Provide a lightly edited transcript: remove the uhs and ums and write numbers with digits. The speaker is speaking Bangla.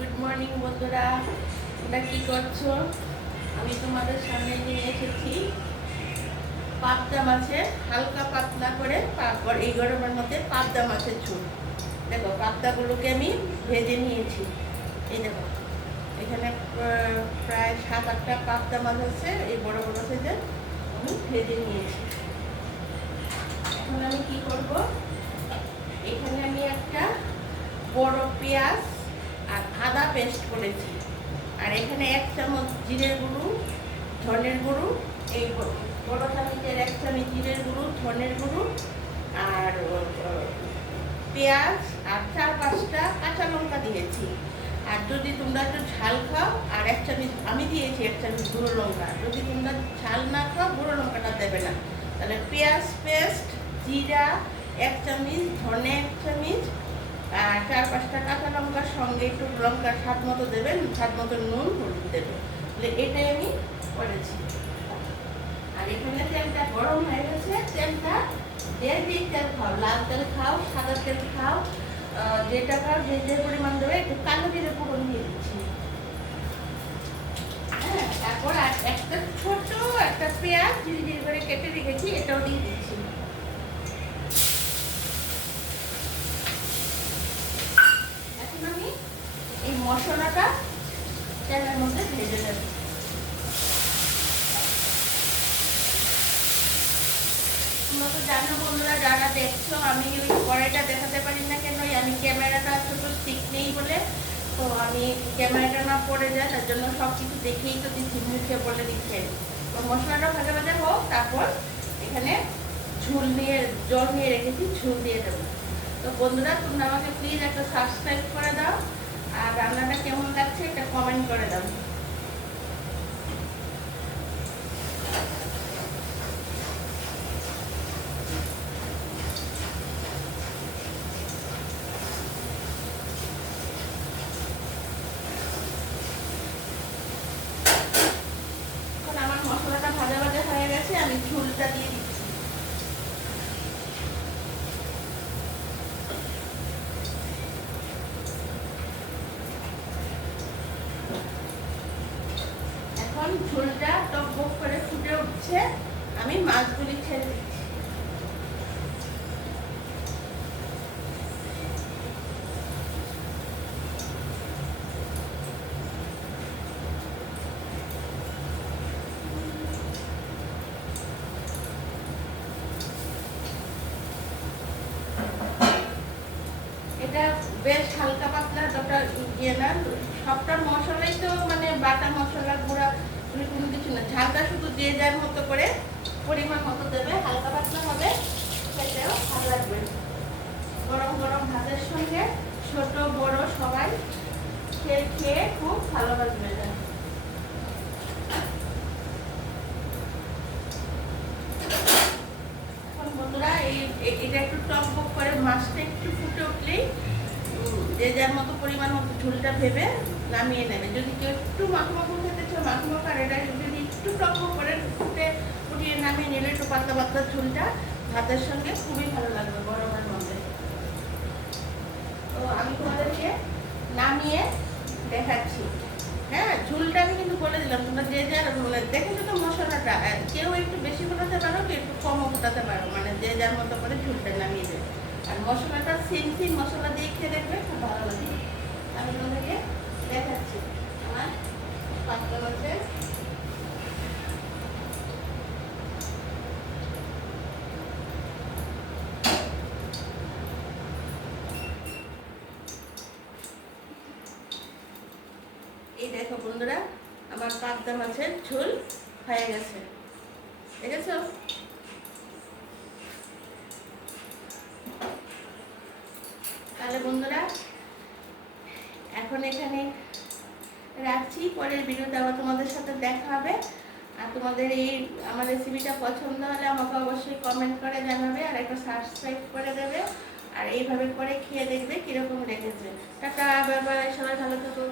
গুড মর্নিং বন্ধুরা, তোমরা কি করছো? আমি তোমাদের সামনে নিয়ে এসেছি পাবদা মাছের হালকা পাতলা করে এই গরমের মধ্যে পাবদা মাছের ঝোল। দেখো পাবদাগুলোকে আমি ভেজে নিয়েছি। এই দেখো এখানে প্রায় 7-8টা পাবদা মাছ আছে, এই বড় বড় সাইজের। আমি ভেজে নিয়েছি। এখন আমি কি করব, এখানে আমি একটা বড় পেঁয়াজ আর আদা পেস্ট করেছি, আর এখানে 1 চামচ জিরের গুঁড়ো, ধনের গুঁড়ো, এই বড় চামচের 1 চামচ জিরের গুঁড়ো, ধনের গুঁড়ো, আর পেঁয়াজ আর 4-5টা কাঁচা লঙ্কা দিয়েছি। আর যদি তোমরা একটু ঝাল খাও আর 1 চামচ আমি দিয়েছি, 1 চামচ গুঁড়ো লঙ্কা। যদি তোমরা ঝাল না খাও গুঁড়ো লঙ্কাটা দেবে না। তাহলে পেঁয়াজ পেস্ট, জিরা 1 চামচ, ধনে 1 চামচ, আর 4-5টা কাঁচা লঙ্কার সঙ্গে একটু লঙ্কার স্বাদ মতো দেবেন, স্বাদ মতো নুন হলুদ দেবেন। তাহলে এটাই আমি করেছি। আর এখানে তেলটা গরম হয়ে গেছে, তেলটা দিয়ে তেল খাও, লাল তেল খাও, সাদা তেল খাও, যেটা খাও যে পরিমাণ দেবে। একটু কালো জিরে ফোড়ন দিয়ে দিচ্ছি। হ্যাঁ, তারপর একটা ছোট একটা পেঁয়াজ ঝিরি করে কেটে রেখেছি, এটাও দিয়ে দিচ্ছি। এখন আমি এই মশলাটা তেলের মধ্যে ভেজে দেব। তোমরা তো জানো বন্ধুরা, যারা দেখছো, আমি ওই কড়াইটা দেখাতে পারি না কেন, আমি ক্যামেরাটা ছোট ঠিক নেই বলে, তো আমি ক্যামেরাটা না পড়ে যায়, তার জন্য সব কিছু দেখেই তো দিচ্ছি, মুখে বলে দিচ্ছে। তো মশলাটা ভাজা ভাজা হোক, তারপর এখানে জল নিয়ে রেখেছি, ঝোল দিয়ে দেবো। তো বন্ধুরা, তোমরা আমাকে প্লিজ একটা সাবস্ক্রাইব করে দাও, আর রান্নাটা কেমন লাগছে এটা কমেন্ট করে দাও। এখন আমার মশলাটা ভাজা ভাজা হয়ে গেছে, আমি ঝোলটা দিয়ে দিচ্ছি। এখন ঝোলটা টকবক করে ফুটে উঠছে, আমি মাছগুলি ছেড়ে দিচ্ছি। এটা বেশ হালকা পাতলা, যতটা ইয়ে না, সবটা মশলাই তো মানে বাটা মশলা গুঁড়া কোনো কিছু না। ঝালটা শুধু যে যার মতো করে পরিমাণ মতো দেবে, হালকা পাতলা হবে, খেতেও ভালো লাগবে। গরম গরম ভাতের সঙ্গে ছোট বড় সবাই খেয়ে খুব ভালোবাসবে এটা। এখন বন্ধুরা, এটা একটু টকবক করে মাছটা একটু ফুটে উঠলেই যে যার মতো পরিমাণ মতো ঝোলটা ভেবে নামিয়ে নেবে। যদি কেউ একটু মাখো মাখো খেতে চাও মাখো মাখো, আর এটা যদি একটু টকবক করে ফুটিয়ে নামিয়ে নিলে একটু পাতলা পাতলা ঝোলটা ভাতের সঙ্গে খুবই ভালো লাগবে গরমের মধ্যে। তো আমি তোমাদেরকে নামিয়ে দেখাচ্ছি। হ্যাঁ, ঝোলটা আমি কিন্তু বলে দিলাম, তোমরা যে যার দেখেছো তো মশলাটা, কেউ একটু বেশি ফোটাতে পারো, কেউ একটু কমও ফোটাতে পারো, মানে যে যার মতো করে ঝোলটা নামিয়ে দেবে। আর মশলাটা সেম মশলা দিয়ে খেয়ে দেখবে, খুব ভালো লাগবে। আমি তোমাদেরকে দেখাচ্ছি আমার পাতলা মাছের এই দেখো বন্ধুরা, আমার পাবদা মাছের ঝোল হয়ে গেছে, দেখেছো? তাহলে বন্ধুরা, এখন এখানে রাখছি, পরের ভিডিওতে আবার তোমাদের সাথে দেখা হবে। আর তোমাদের এই আমার রেসিপিটা পছন্দ হলে আমাকে অবশ্যই কমেন্ট করে জানাবে, আর একটা সাবস্ক্রাইব করে দেবে, আর এইভাবে করে খেয়ে দেখবে কীরকম লেগেছে। টাটা, বাই বাই, সবাই ভালো থাকো।